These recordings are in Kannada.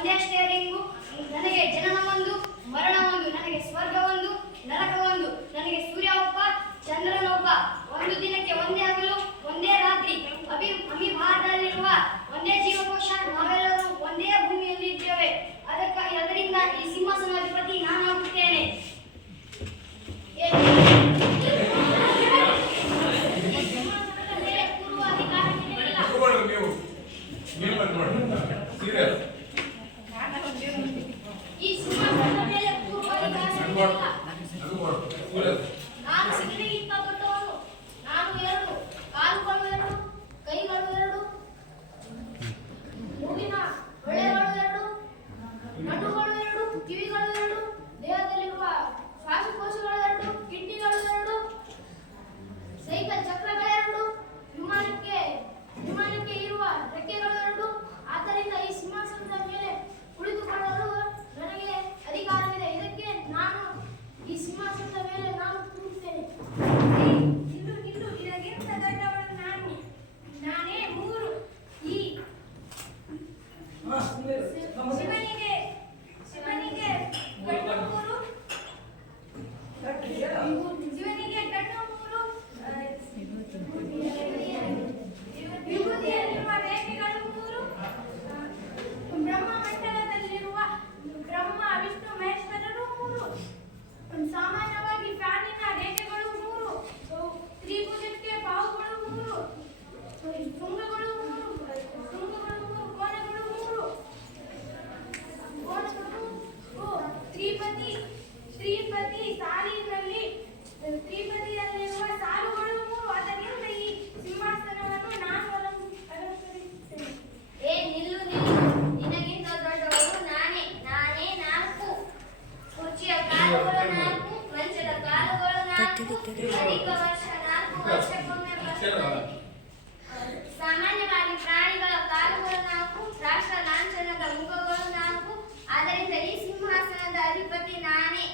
index Number one. Yeah. ಸಾಮಾನ್ಯವಾಗಿ ಪ್ರಾಣಿಗಳ ಕಾಲುಗಳು ನಾಲ್ಕು ರಾಷ್ಟ್ರ ಲಾಂಛನದ ಮುಖಗಳು ನಾಲ್ಕು ಆದ್ದರಿಂದ ಈ ಸಿಂಹಾಸನದ ಅಧಿಪತಿ ನಾನೇ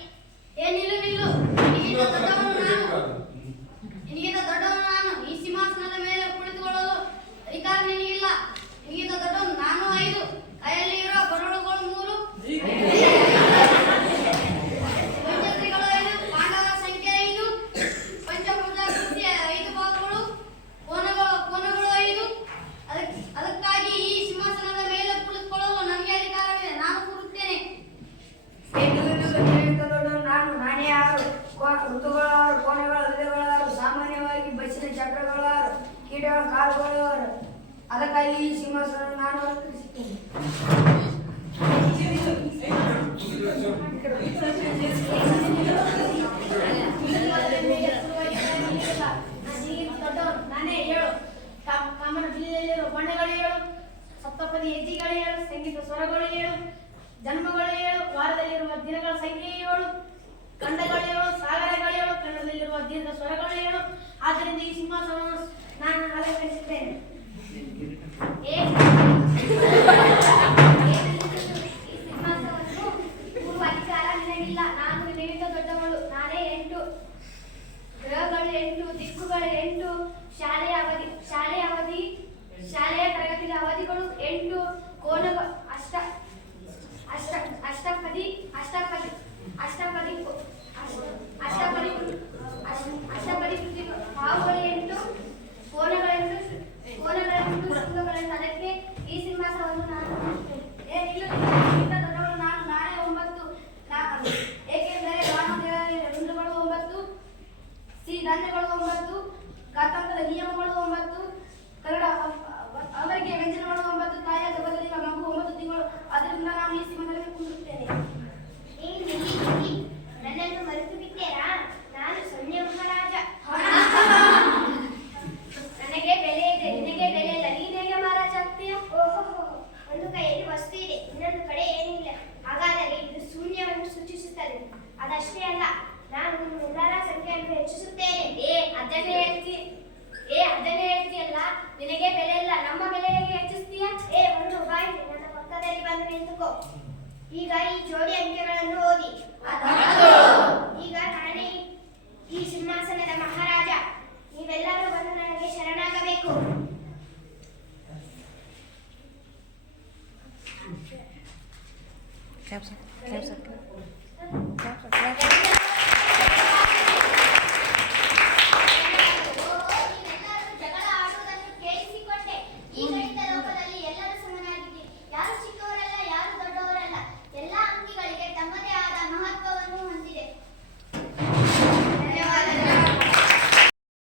ಅದಕ್ಕಾಗಿ ಈ ಸಿಂಹಾಸನ ನಾನು ಅಲಂಕರಿಸುತ್ತೇನೆ. ನಾನೇ ಹೇಳು ಕಾಮನ ಜಿಲ್ಲೆಯಲ್ಲಿರೋ ಬಣ್ಣಗಳು ಹೇಳು ಸಪ್ತಪದಿ ಹೆಜ್ಜೆಗಳು ಹೇಳು ಸಂಗೀತ ಸ್ವರಗಳು ಹೇಳು ಜನ್ಮಗಳು ಹೇಳು ವಾರದಲ್ಲಿರುವ ದಿನಗಳ ಸಂಖ್ಯೆ ಹೇಳು ಖಂಡಗಳು ಹೇಳು ಸಾಗರಗಳು ಹೇಳು ಕನ್ನಡದಲ್ಲಿರುವ ದೀರ್ಘ ಸ್ವರಗಳು ಹೇಳು ಆದ್ದರಿಂದ ಈ ಸಿಂಹಾಸನವನ್ನು ನಾನು ಅಲಂಕರಿಸಿದ್ದೇನೆ एक ಒಂದು ಕೈಯಲ್ಲಿ ವಸ್ತು ಇದೆ ಇನ್ನೊಂದು ಕಡೆ ಏನಿಲ್ಲ. ಹಾಗಾದರೆ ಇದು ಶೂನ್ಯವನ್ನು ಸೂಚಿಸುತ್ತದೆ. ಅದಷ್ಟೇ ಅಲ್ಲ ನಾನು ನಿಮ್ಮೆಲ್ಲರ ಸಂಖ್ಯೆಯನ್ನು ಹೆಚ್ಚಿಸುತ್ತೇನೆ. ಏ ಅದನ್ನೇ ಹೇಳ್ತಿ. ಏ ಅದನ್ನೇ ಹೇಳ್ತೀಯಲ್ಲ? ನಿನಗೆ ಬೆಲೆ ಇಲ್ಲ ನಮ್ಮ ಬೆಲೆ ಹೇಗೆ ಹೆಚ್ಚಿಸ್ತೀಯ? ಏ ಒಂದು ಬಾಯಿ ನನ್ನ ಪಕ್ಕದಲ್ಲಿ ಬಂದು ನಿಂತುಕೋ. ಈಗ ಈ ಜೋಡಿ ಅಂಕೆಗಳನ್ನು ಓದಿ. 咳嗽，咳嗽，咳嗽，咳嗽。